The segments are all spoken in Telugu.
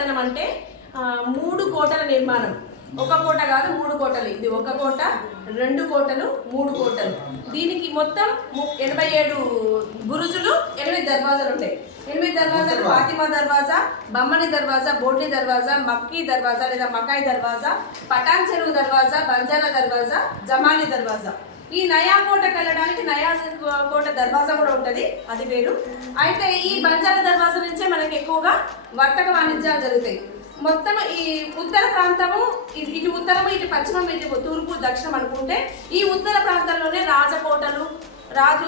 పట్టణం అంటే 3 కోటల నిర్మాణం. ఒక కోట కాదు 3 కోటలు. ఇది ఒక కోట, 2 కోటలు, 3 కోటలు. దీనికి మొత్తం 87 బురుజులు, 8 దర్వాజాలు ఉంటాయి. 8 దర్వాజాలు ఫాతిమా దర్వాజా, బమ్మని దర్వాజా, బోడ్లి దర్వాజా, మక్కీ దర్వాజా లేదా మకాయి దర్వాజా, పటాన్ చెరువు దర్వాజా, బంజారా దర్వాజా, జమాలి దర్వాజా. ఈ నయా కోటకు వెళ్ళడానికి నయా కోట దర్వాజా కూడా ఉంటుంది, అది వేరు. అయితే ఈ బంజారా దర్వాజా నుంచే మనకి ఎక్కువగా వర్తక వాణిజ్యాలు జరుగుతాయి. మొత్తం ఈ ఉత్తర ప్రాంతము, ఇటు ఉత్తరము, ఇటు పశ్చిమం, ఇటు తూర్పు, దక్షిణం అనుకుంటే ఈ ఉత్తర ప్రాంతంలోనే రాజకోటలు, రాజు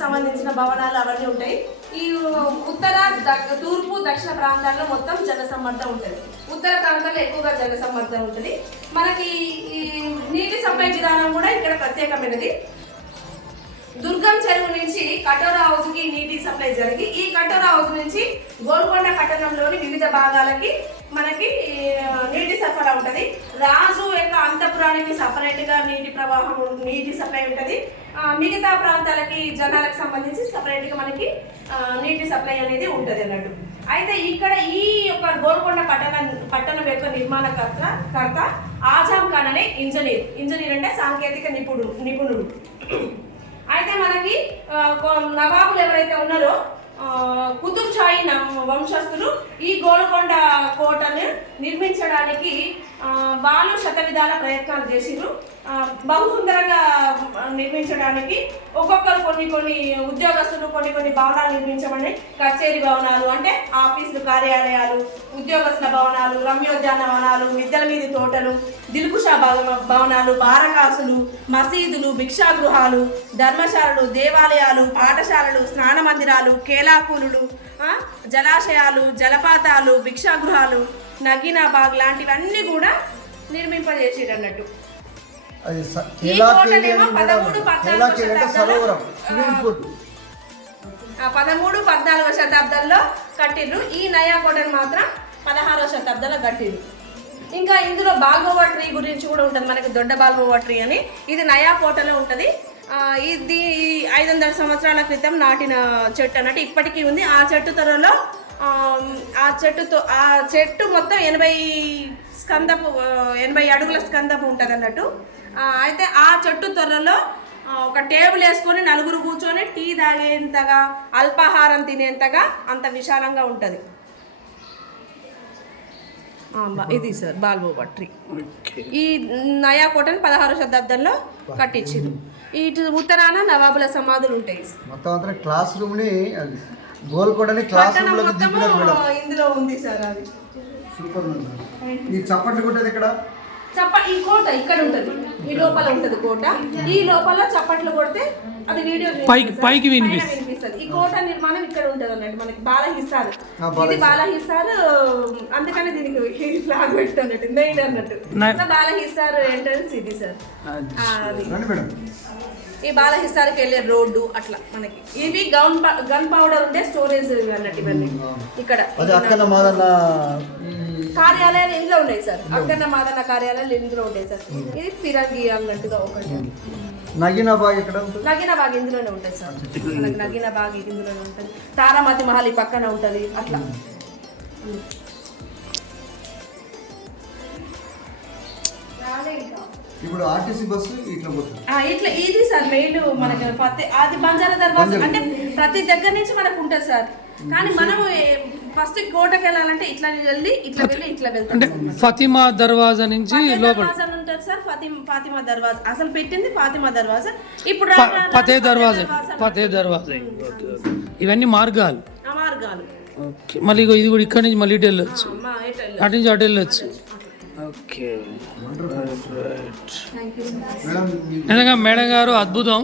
సంబంధించిన భవనాలు అవన్నీ ఉంటాయి. ఈ ఉత్తర, తూర్పు, దక్షిణ ప్రాంతాల్లో మొత్తం జనసమ్మర్దం ఉంటుంది. ఉత్తర ప్రాంతాల్లో ఎక్కువగా జనసమ్మర్దం ఉంటుంది. మనకి ఈ నీటి సప్లై విధానం కూడా ఇక్కడ ప్రత్యేకమైనది. దుర్గం చెరువు నుంచి కటోరా హౌస్కి నీటి సప్లై జరిగి ఈ కటోరా హౌస్ నుంచి గోల్కొండ పట్టణంలోని వివిధ భాగాలకి మనకి నీటి సరఫరా ఉంటుంది. రాజు యొక్క అంతపురానికి సపరేట్గా నీటి సప్లై ఉంటుంది. మిగతా ప్రాంతాలకి జనాలకు సంబంధించి సపరేట్గా మనకి నీటి సప్లై అనేది ఉంటుంది అన్నట్టు. అయితే ఇక్కడ ఈ యొక్క గోల్కొండ పట్టణం యొక్క నిర్మాణకర్త ఆజాం ఖాన్ అనే ఇంజనీర్ అంటే సాంకేతిక నిపుణుడు. అయితే మనకి నవాబులు ఎవరైతే ఉన్నారో కుతుబ్ షాహీ వంశస్థులు ఈ గోల్కొండ కోటను నిర్మించడానికి వాళ్ళు శతవిధాల ప్రయత్నాలు చేసిరు. బహు సుందరంగా నిర్మించడానికి ఒక్కొక్కరు కొన్ని ఉద్యోగస్తులు కొన్ని భవనాలు నిర్మించమని, కచేరీ భవనాలు అంటే ఆఫీసులు, కార్యాలయాలు, ఉద్యోగస్తుల భవనాలు, రమ్యోద్యాన భవనాలు, మిద్దెల మీది తోటలు, దిల్కుషా భవనాలు, బారకాసులు, మసీదులు, భిక్షాగృహాలు, ధర్మశాలలు, దేవాలయాలు, పాఠశాలలు, స్నాన మందిరాలు, కేలాకూలులు, జలాశయాలు, జలపాతాలు, భిక్షాగృహాలు, నగీనాబాగ్ లాంటివన్నీ కూడా నిర్మింపజేసిరు అన్నట్టు. 13-14 శతాబ్దాల్లో కట్టిర్రు. ఈ నయా కోటను మాత్రం 16వ శతాబ్దంలో కట్టిర్రు. ఇంకా ఇందులో బాల్బోవా ట్రీ గురించి కూడా ఉంటుంది మనకి, దొడ్డ బాల్బోవా ట్రీ అని. ఇది నయా కోటలో ఉంటుంది. ఇది 500 సంవత్సరాల క్రితం నాటిన చెట్టు అన్నట్టు ఇప్పటికీ ఉంది. ఆ చెట్టు త్వరలో ఆ చెట్టు మొత్తం 80 అడుగుల స్కందపు ఉంటుంది అన్నట్టు. అయితే ఆ చెట్టు త్వరలో ఒక టేబుల్ వేసుకొని 4 కూర్చొని టీ తాగేంతగా, అల్పాహారం తినేంతగా అంత విశాలంగా ఉంటుంది. ఇది సార్ బాల్బోవా ట్రీ. ఈ నయా కోటను 16వ శతాబ్దంలో కట్టించారు. ఇటు ఉత్తరాన నవాబుల సమాధులు ఉంటాయి. మొత్తం క్లాస్ రూమ్ ని గోల్కొండని క్లాస్ రూమ్ లో ఇందులో ఉంది సార్. అది సూపర్ ఉంది. ఈ చప్పట్లు కొట్టేది ఇక్కడ ఈ కోట ఇక్కడ ఉంటుంది, ఈ లోపల ఉంటుంది కోట. ఈ లోపల చప్పట్లు కొడితే అది వీడియో పైకి వినిపిస్తుంది. ఈ కోట నిర్మాణం ఇక్కడ ఉంటుంది అన్నట్టు. మనకి బాలహిసార్, ఇది బాలహిసార్, అందుకని దీనికి ఫ్లాగ్ పెట్టినట్టు మెయిన్ అన్నట్టు. బాలహిసార్ ఎంట్రన్స్ ఇది సార్. ఈ బాలహిసార్కి వెళ్ళే రోడ్డు అట్లా మనకి. ఇవి గన్ పౌడర్ ఉండే స్టోరేజ్ అన్నట్టు. ఇవన్నీ ఇక్కడ కార్యాలయాలు ఇందులో ఉన్నాయి సార్. అక్కన్న మాదన్న కార్యాలయాలు ఇందులో ఉంటాయి సార్. ఇది ఫిరంగి అన్నట్టుగా ఒకటి. నగీనాబాగ్ ఇందులోనే ఉంటుంది సార్. మనకి నగీనాబాగ్ ఇందులోనే ఉంటుంది. తారామతి మహల్ పక్కన ఉంటుంది అట్లా. ఇప్పుడు ఆర్టీసీ బస్సు ఇట్లా ఇది సార్ మెయిన్ మనకి అది బంజారా దర్వాజా అంటే ప్రతి దగ్గర నుంచి మనకు ఉంటుంది సార్. కానీ మనం ఫస్ట్ కోటకి వెళ్ళాలంటే ఇట్లా వెళ్ళి ఇట్లా వెళ్తాం. ఫాతిమా దర్వాజా నుంచి ఉంటారు సార్. ఫాతిమా దర్వాజా అసలు పెట్టింది ఫాతిమా దర్వాజా. ఇప్పుడు ఫతే దర్వాజా. ఇవన్నీ మార్గాలు. మళ్ళీ ఇది కూడా ఇక్కడ నుంచి మళ్ళీ ఇటు వెళ్ళొచ్చు, అటు నుంచి అటు వెళ్ళొచ్చు. ఓకే, మేడం గారు అద్భుతం.